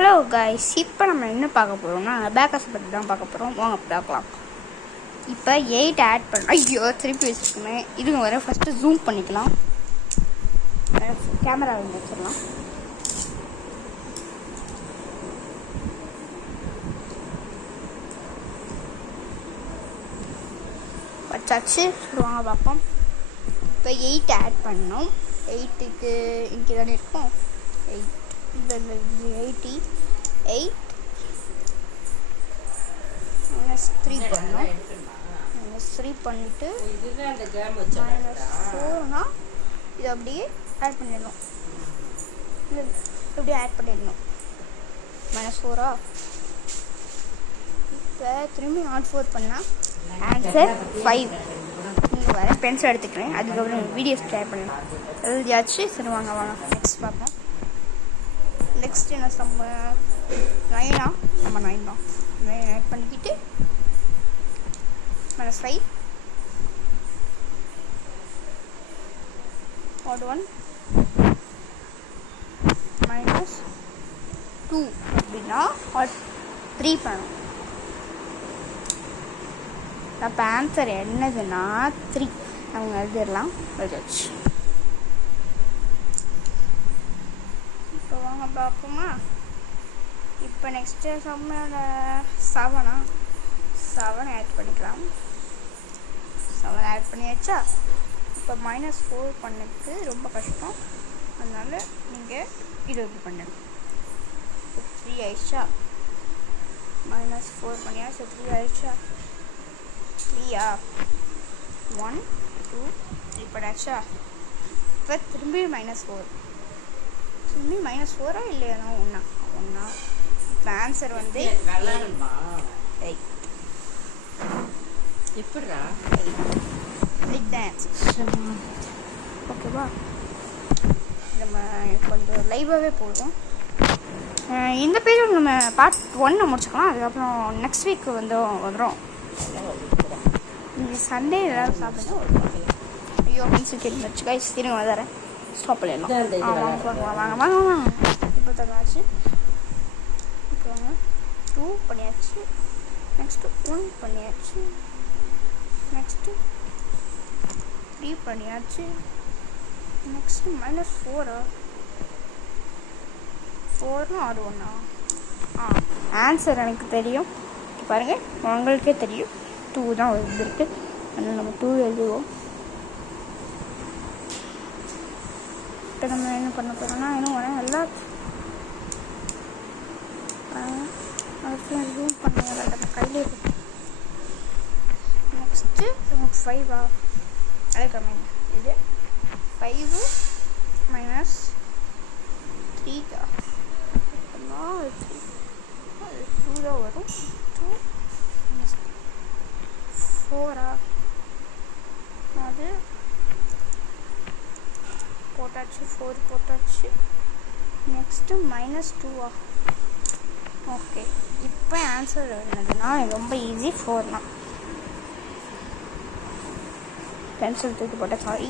Hello guys, இப்போ நம்ம என்ன பார்க்க போகிறோம்னா அபாக்கஸ் பற்றி தான் பார்க்க போகிறோம். வாங்க பார்க்கலாம். இப்போ 8 ஆட் பண்ண ஐயோ திருப்பி வச்சுருக்கோமே. இதுங்க வர ஃபஸ்ட்டு ஜூம் பண்ணிக்கலாம். கேமரா வச்சிடலாம். வச்சாச்சு. வாங்க பார்ப்போம். இப்போ 8 ஆட் பண்ணோம். 8க்கு இங்கே தானே இருக்கும். 8 80 8 -3 பண்ணோம். -3 பண்ணிட்டு -4னா இது அப்படியே ஆட் பண்ணிடணும். இது அப்படியே ஆட் பண்ணிடணும். -4ஆ இப்போ திரும்பி -4 பண்ணால் ஆன்சர் 5. நீங்கள் வர பென்சில் எடுத்துக்கிறேன். அதுக்கப்புறம் வீடியோஸ் ட்ரை பண்ணலாம். எழுதியாச்சு. சரி வாங்க நெக்ஸ்ட் பார்ப்போம். நெக்ஸ்ட் என்ன நம்ம 9 நம்ம 9 தான். 9 ஆட் பண்ணிக்கிட்டு -5 odd 1 -2 அப்படின்னா odd 3 பண்ணணும். அப்போ ஆன்சர் என்னதுன்னா 3. அவங்க எழுதிடலாம். எழுதியாச்சு. இப்போ வாங்க பார்ப்போமா. இப்போ நெக்ஸ்ட்டு சம்மோட 7 ஆட் பண்ணிக்கலாம். 7 ஆட் பண்ணியாச்சா. இப்போ -4 பண்ணதுக்கு ரொம்ப கஷ்டம். அதனால நீங்கள் இது பண்ணணும். 3 ஆயிடுச்சா. -4 பண்ணியாச்சு. 3 ஆயிடுச்சா. 3 1 2 3 பண்ணாச்சா. இப்போ திரும்பி -4 திரும்பி -4 இல்லையா ஒன்றா. இப்போ ஆன்சர் வந்து 8. எப்படிடா 8 தான் ஆன்சர். ஓகேவா. நம்ம கொஞ்சம் லைவாகவே போடுவோம். இந்த பேஜோட நம்ம பார்ட் 1 முடிச்சுக்கலாம். அதுக்கப்புறம் நெக்ஸ்ட் வீக் வந்துடும். நீங்கள் சண்டே ஏதாவது சாப்பிடுங்க. ஐயோ பென்சில் கேட்டு வச்சு கைஸ் திரும்ப வந்துடுறேன். ஸ்டாப் பண்ணிடலாம். வாங்க இப்போ தராச்சு. இப்போ வாங்க 2 பண்ணியாச்சு. நெக்ஸ்ட்டு 1 பண்ணியாச்சு. நெக்ஸ்ட்டு 3 பண்ணியாச்சு. நெக்ஸ்ட்டு -4 ஆட் 1 ஆன்சர் எனக்கு தெரியும். பாருங்கள், உங்களுக்கே தெரியும் 2 தான் வந்துருக்கு. அதனால் நம்ம 2 எழுதுவோம். இப்போ நம்ம என்ன பண்ண போகிறோம்னா இன்னும் நல்லா ஜூம் பண்ணுவோம். நம்ம கையில் இருக்கு. நெக்ஸ்ட்டு நமக்கு 5 அதுக்கு இது 5 -3 அது 2 தான் வரும். 2 -4 அது போட்டாச்சு. 4 போட்டாச்சு. Next -2 okay. இப்போ ஆன்சர் என்னதுன்னா ரொம்ப ஈஸி. 4 பென்சில் தூக்கி போட்டேன். சாரி.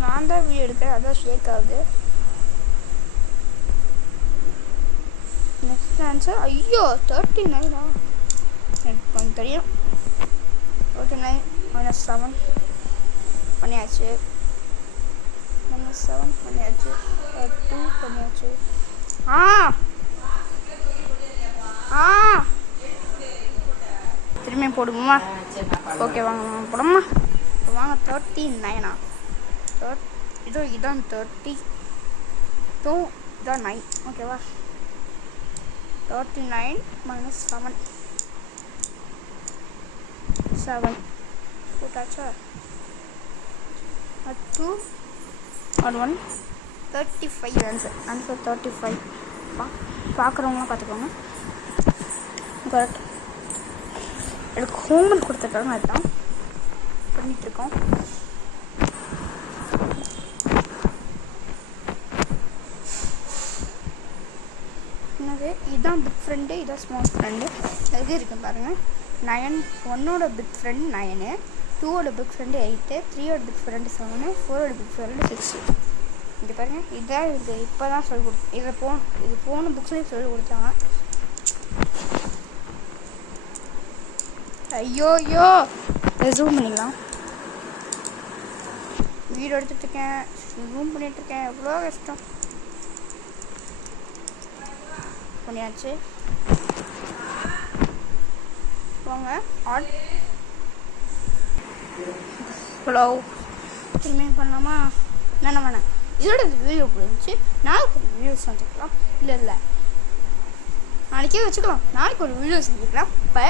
நான் தான் வீடியோ எடுக்கிறேன். அதான் ஷேக் ஆகுது. நெக்ஸ்ட் ஆன்சர் ஐயோ 39 எனக்கு கொஞ்சம் தெரியும். 39 -7 பண்ணியாச்சு. -7 பண்ணியாச்சு. 2 பண்ணியாச்சு. திரும்பி போடுவோமா. ஓகே வாங்க போடுமா. இப்போ வாங்க 39 இதான் 30 இதான் 9. ஓகேவா. 39 -7 போட்டாச்சா. 2 odd 1 35 ஆன்சர் 35. பார்க்குறவங்களாம் பார்த்துக்கோங்க. கரெக்ட். எனக்கு ஹோம்ஒர்க் கொடுத்துருக்காங்க. அதுதான் பண்ணிகிட்ருக்கோம். என்னது இதுதான் பிக் ஃப்ரெண்டு, இதான் ஸ்மால் ஃப்ரெண்டு. இது இருக்குது பாருங்கள். 9 1ஓட பிக் ஃப்ரெண்ட் 9, 2ஓட பிக் ஃப்ரெண்டு 8, 3ஓட பிக் ஃப்ரெண்டு 7, 4ஓட பிக் ஃப்ரெண்டு 6. இது பாருங்க, இதுதான் இது இப்போ தான் சொல்லி கொடுத்து இது போன புக்ஸ்லேயும் சொல்லி கொடுத்தாங்க. ஐயோ ஜூம் பண்ணிக்கலாம். வீடியோ எடுத்துட்ருக்கேன், ஜூம் பண்ணிகிட்ருக்கேன், எவ்வளோ கஷ்டம். பண்ணியாச்சு. வாங்க ஹலோ திரும்பியும் பண்ணலாமா? வேணாம். இதோட வீடியோ புரிஞ்சு நாளைக்கு ஒரு வீடியோ செஞ்சுக்கலாம். இல்லை நாளைக்கே வச்சுக்கலாம். நாளைக்கு ஒரு வீடியோ செஞ்சுக்கலாம். பை.